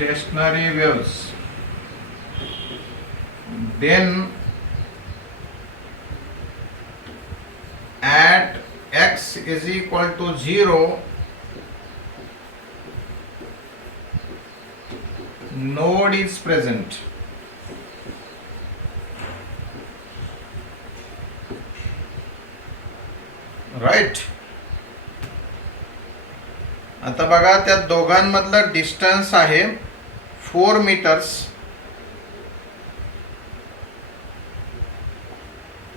Stationary waves. Then at x is equal to 0, node is present. Right? आता बघा त्या दोघांमधलं डिस्टन्स आहे 4 मीटर्स.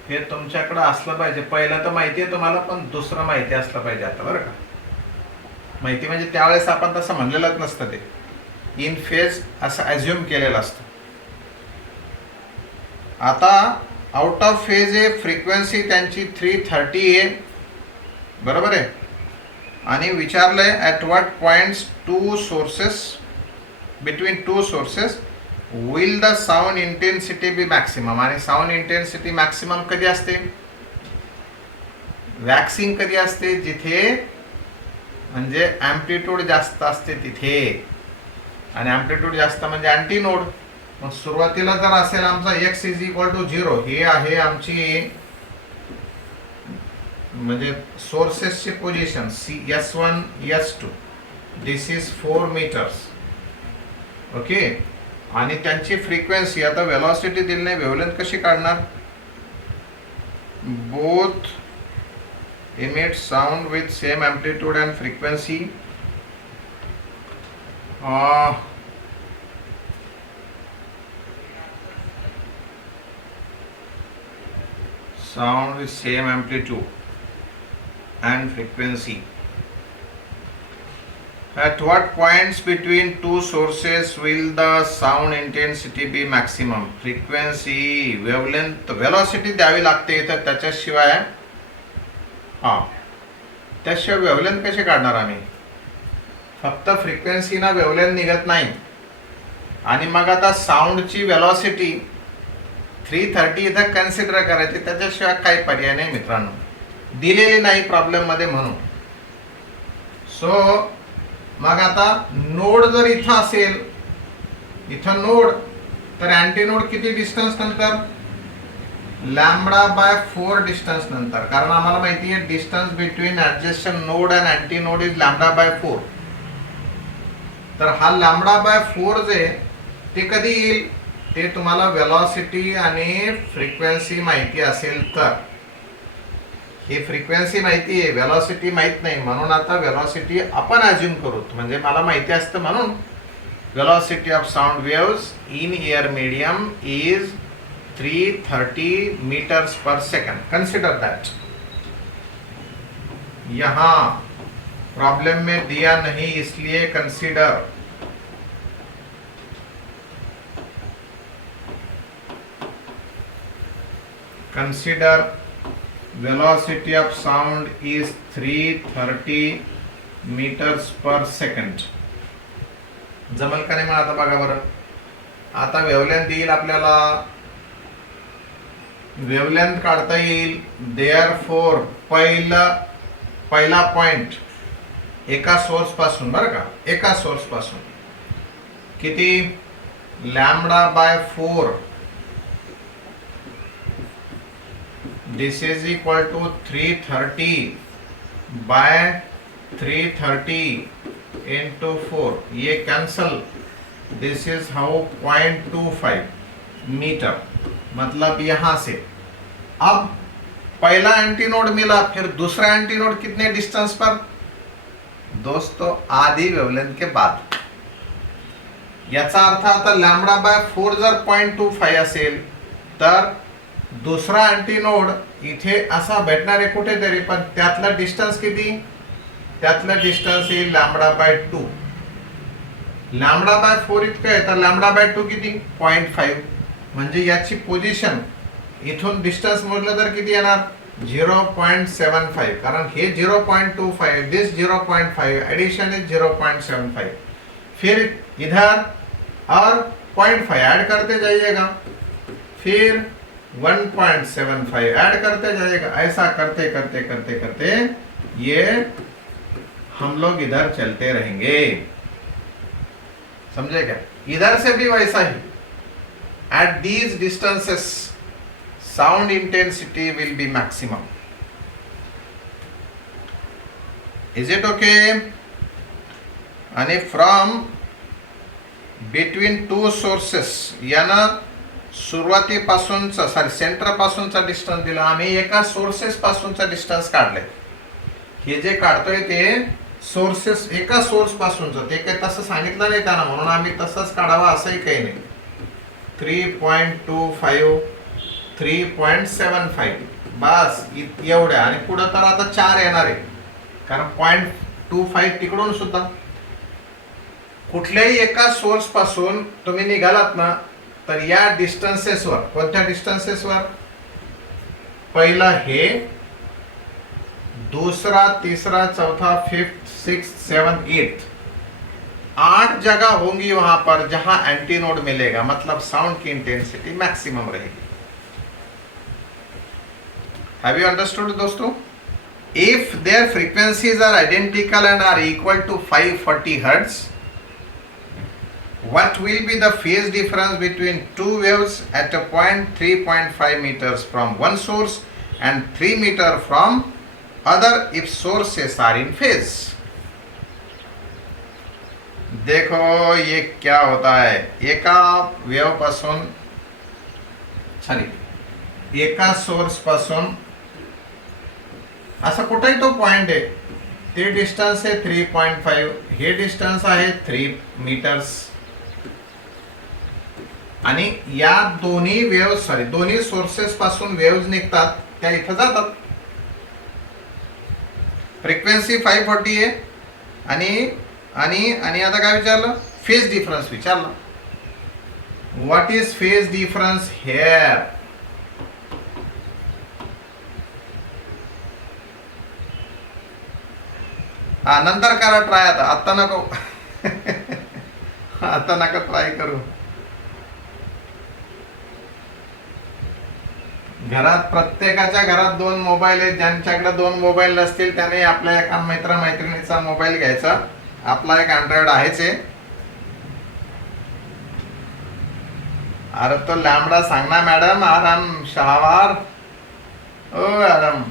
हे तुमच्याकडे असलं पाहिजे. पहिलं तर माहिती आहे तुम्हाला, पण दुसरं माहिती असलं पाहिजे आता बरं का. माहिती म्हणजे त्यावेळेस आपण तसं म्हणलेलंच नसतं, ते इन फेज असं ॲज्युम केलेलं असतं. आता आउट ऑफ फेज आहे, फ्रिक्वेन्सी त्यांची 330 आहे, बरोबर आहे. आणि विचारलंय at what points two sources, between two sources will the sound intensity be maximum. आणि साऊंड इंटेन्सिटी मॅक्सिमम कधी असते? वॅक्सिंग कधी असते? जिथे म्हणजे ॲम्प्लिट्यूड जास्त असते तिथे. आणि ॲम्प्लिट्यूड जास्त म्हणजे अँटी नोड. मग सुरुवातीला जर असेल आमचा x इज इक्वल टू 0, ही आहे आमची म्हणजे सोर्सेसची position S1 S2. This is 4 metres. Okay. आणि त्यांची फ्रिक्वेन्सी, आता वेलॉसिटी दिली नाही, वेव्हलेंथ कशी काढणार? Both emit sound with same amplitude and frequency. Sound with same amplitude and frequency. At what points between two sources will the sound intensity be maximum? Frequency, wavelength, velocity द्यावी लागते इथं. त्याच्याशिवाय त्याशिवाय wavelength कशी काढणार आम्ही? फक्त फ्रिक्वेन्सीना वेव्हलेंथ निघत नाही. आणि मग आता साऊंडची वेलॉसिटी 330 इथं कन्सिडर करायची, त्याच्याशिवाय काही पर्याय नाही मित्रांनो. दिलेली नाही प्रॉब्लेम मध्ये म्हणून. सो मग आता नोड जर इथं असेल, इथं नोड, तर अँटी नोड किती डिस्टन्स नंतर? लॅम्बडा बाय 4 डिस्टन्स नंतर. कारण आम्हाला माहिती आहे distance between adjacent node and antinode is lambda by 4. तर हा लॅम्बडा बाय 4 जे ते कधी येईल? ते तुम्हाला वेलॉसिटी आणि फ्रिक्वेन्सी माहिती असेल तर. ही फ्रिक्वेन्सी माहिती आहे, वेलॉसिटी माहित नाही, म्हणून आता वेलॉसिटी आपण अज्युम करू. म्हणजे मला माहिती असतं म्हणून velocity of sound waves in air medium is 330 metres per second. Consider that. यहां प्रॉब्लम में दिया नहीं, इसलिए consider. Consider velocity of sound is 330 meters per second. जमल का नाही? मग आता बघा बरं. आता वेव्हलेंथ येईल आपल्याला, वेव्हलेंथ काढता येईल. देअरफॉर पहिला पॉइंट एका सोर्स पासून, बरं का, एका सोर्स पासून किती? Lambda by 4. This is equal to 330 by 330 into 4. ये cancel. This is how 0.25 metre. मतलब यहां से अब पहला एंटीनोड मिला, फिर दूसरा एंटीनोड कितने डिस्टेंस पर? दोस्तों आधी वेवलेंथ के बाद. याचा अर्थ आता लॅम्बडा बाय 4 जर 0.25 असेल तर दुसरा अँटीनोड इथे असा भेटणार आहे कुठेतरी, पण त्यातला डिस्टन्स किती? त्यातला डिस्टन्स येईल लॅम्बडा बाय 2. लॅम्बडा बाय 4 इतकं आहे, तर लॅम्बडा बाय 2 किती? 0.5. म्हणजे याची पोझिशन इथून डिस्टन्स मोजलं तर किती येणार? 0.75, कारण हे 0.25, दिस 0.5, एडिशन इज 0.75, फिर इधर और 0.5 ऐड करते जाइएगा, फिर 1.75 ऐड करते जाइएगा, ऐसा करते करते करते करते ये हम लोग इधर चलते रहेंगे, समझे क्या? इधर से भी वैसा ही, at these distances sound intensity will be maximum. Is it okay? आणि from between two sources, यानं सुरुवातीपासूनचा सेंटर पासूनचा डिस्टन्स दिला, आम्ही एका सोर्सेस पासूनचा डिस्टन्स काढले. हे जे काढतोय ते सोर्सेस, एका सोर्स पासूनचं, ते काही तसं सांगितलं नाही त्यांना, म्हणून आम्ही तसंच काढावा असंही काही नाही. 3.25 3.75 बस एवढ्या, आणि पुढं तर आता 4 येणार आहे, कारण 0.25 तिकडून सुद्धा. कुठल्याही एका सोर्स पासून तुम्ही निघालात ना, तर या डिस्टन्सेसवर, कोणत्या डिस्टन्सेसवर? पहिला हे, दूसरा, तीसरा, चौथा, फिफ्थ, सिक्स्थ, सेवंथ, एट्थ, 8 जगह होंगी वहां पर जहां एंटी नोड मिलेगा, मतलब साउंड की इंटेंसिटी मैक्सिमम रहेगी. Have you understood दोस्तों? If their frequencies are identical and are equal to 540 Hz, what will be the phase difference between two waves at a point 3.5 meters from one source and 3 meter from other if sources are in phase? देखो ये क्या होता है, एका wave पासून, एका source पासून असं कुठेही तो पॉइंट आहे, ते डिस्टन्स आहे 3.5, हे डिस्टन्स आहे 3 मीटर्स, आणि या दोन्ही वेव्स, दोन्ही सोर्सेस पासून वेव्स निघतात, त्या इथं जातात. फ्रिक्वेन्सी 540 आहे, आणि आणि आणि आता काय विचारलं? फेज डिफरन्स विचारलं. What is phase difference hair? हा, नंतर करा ट्राय, आता नको. आता नका ट्राय करू. घरात, प्रत्येकाच्या घरात 2 मोबाईल आहेत. ज्यांच्याकडे 2 मोबाईल नसतील त्याने आपल्या एका मित्र मैत्रिणीचा मोबाईल घ्यायचा. आपला एक अँड्रॉइड आहेच आहे. अरे तो लॅमडा सांग ना मॅडम, आराम शहावार. ओ मॅडम,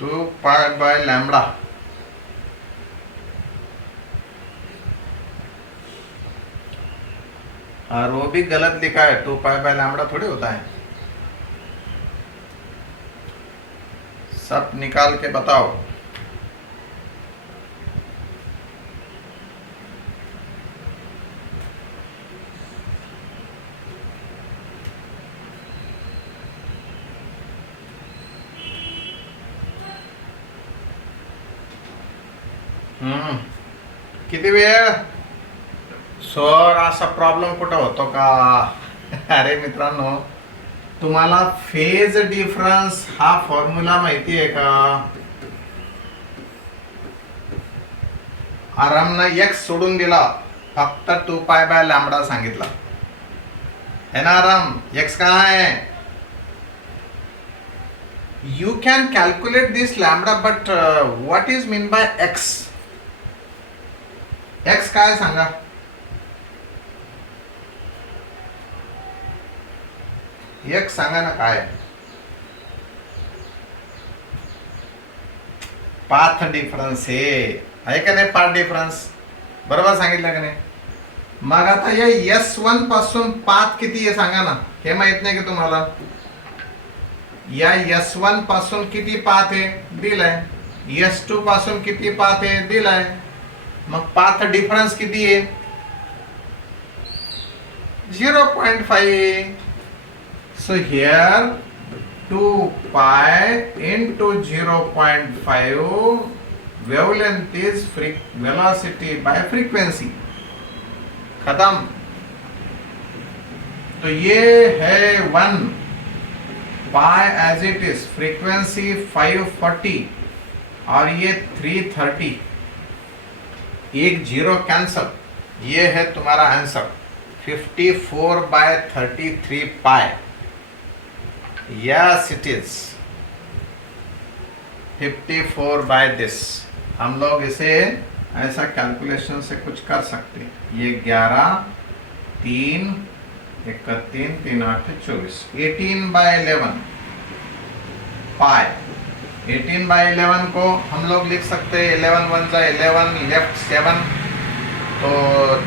2 पाय बाय लैम्बडा. और वो भी गलत लिखा है, 2 पाई बाय लैम्बडा थोड़ी होता है. सब निकाल के बताओ. किती वेळ? सर असा प्रॉब्लेम कुठं होतो का? अरे मित्रांनो, तुम्हाला फेज डिफरन्स हा फॉर्म्युला माहिती आहे का? आरामनं एक्स सोडून दिला, फक्त 2 पाय बाय लॅम्बडा सांगितला है ना आराम. एक्स काय आहे? You can calculate this lambda, but what is mean by x? X काय सांगा? एक्स सांगा ना काय? पाथ डिफरन्स आहे का नाही? पाथ डिफरन्स बरोबर सांगितलं का नाही? मग आता या S1 पासून पाथ किती आहे सांगा ना? हे माहित नाही की तुम्हाला? या S1 पासून किती पाथ आहे दिलाय, S2 पासून किती पाथ आहे दिलाय, मग पाथ डिफरन्स किती आहे? 0.5. So here 2 pi into 0.5 wavelength is velocity by frequency. खत्म. तो ये है 1 पाई एज इट इज, फ्रीक्वेंसी 540 और ये 330, एक जीरो कैंसल, ये है तुम्हारा answer 54/33 pi. Yes it is 54 by this. हम लोग इसे ऐसा कैलकुलेशन से कुछ कर सकते हैं। ये 11 3 31 3 8 24, 18/11 पाई। 18/11 को हम लोग लिख सकते हैं 11 1 जा 11, लेफ्ट 7, तो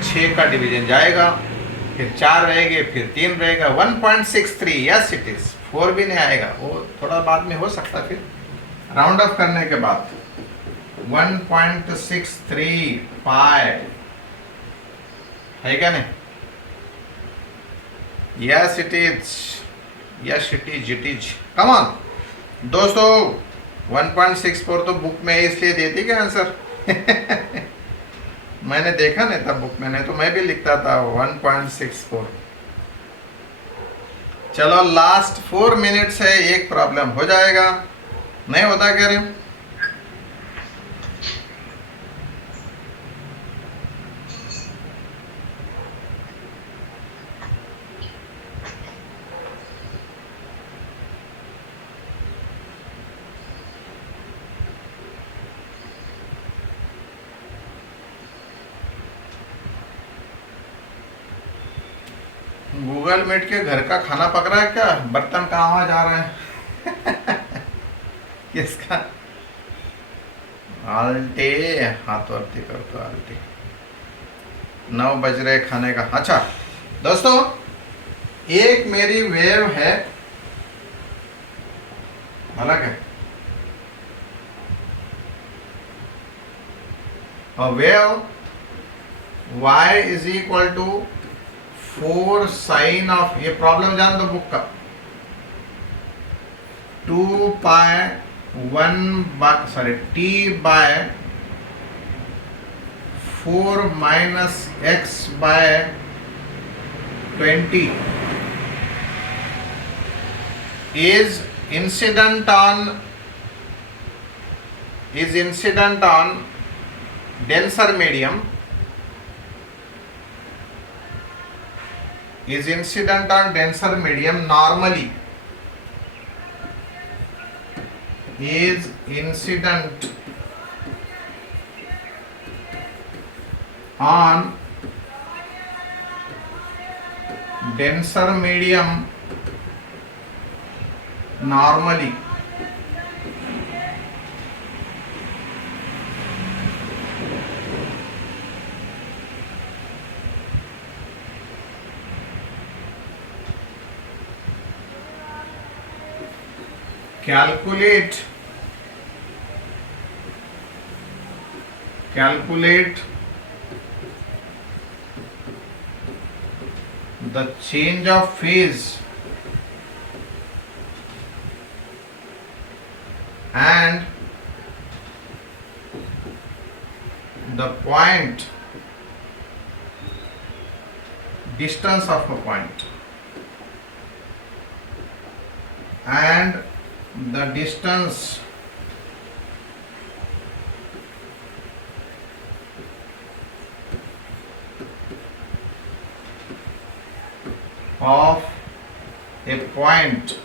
6 का डिवीजन जाएगा, फिर 4 रहेंगे, फिर 3 रहेगा, 1.63। यस इट इज, 4 भी नहीं आएगा, वो थोड़ा बाद में हो सकता है, फिर राउंड ऑफ करने के बाद 1.63 पाई है क्या नहीं? Yes it is, yes it is, come on दोस्तों। 1.64 तो बुक में इसलिए देती क्या आंसर मैंने देखा नहीं था बुक में, नहीं तो मैं भी लिखता था 1.64। चलो लास्ट 4 मिनट्स है, एक प्रॉब्लम हो जाएगा, नहीं होता कह रहे? गूगल मीट के घर का खाना पक रहा है क्या? बर्तन का आवाज आ रहा है किसका? आल्टे, हाथ वर्ती कर तो आल्टे। 9 बज रहे खाने का। अच्छा दोस्तों, एक मेरी वेव है, अलग है, a wave y is equal to 4 sin of, ये प्रॉब्लम जान दो बुक का, 2 पाई 1 t by 4 minus x by 20 is incident on denser medium, is incident on denser medium normally, is incident on denser medium normally, calculate the change of phase and the point distance of a point and the distance of a point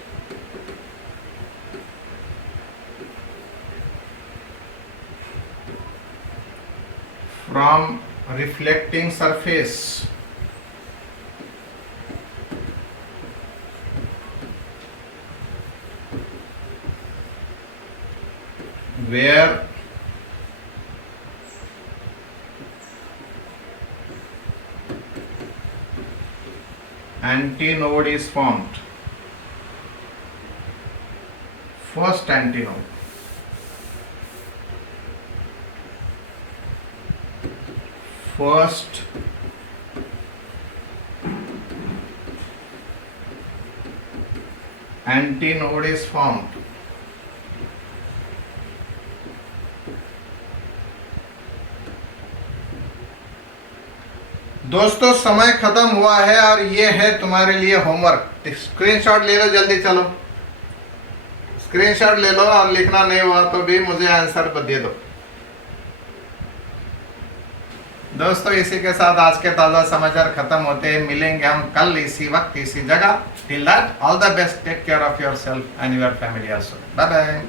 from reflecting surface where antinode is formed. First antinode, first antinode is formed. दोस्तों समय खत्म हुआ है और ये है तुम्हारे लिए होमवर्क। स्क्रीनशॉट ले लो जल्दी, चलो स्क्रीनशॉट ले लो और लिखना नहीं हुआ तो भी मुझे आंसर दे दो। दोस्तों इसी के साथ आज के ताजा समाचार खत्म होते हैं। मिलेंगे हम कल इसी वक्त इसी जगह। Till that all the best, take care of yourself and your family also. Bye bye.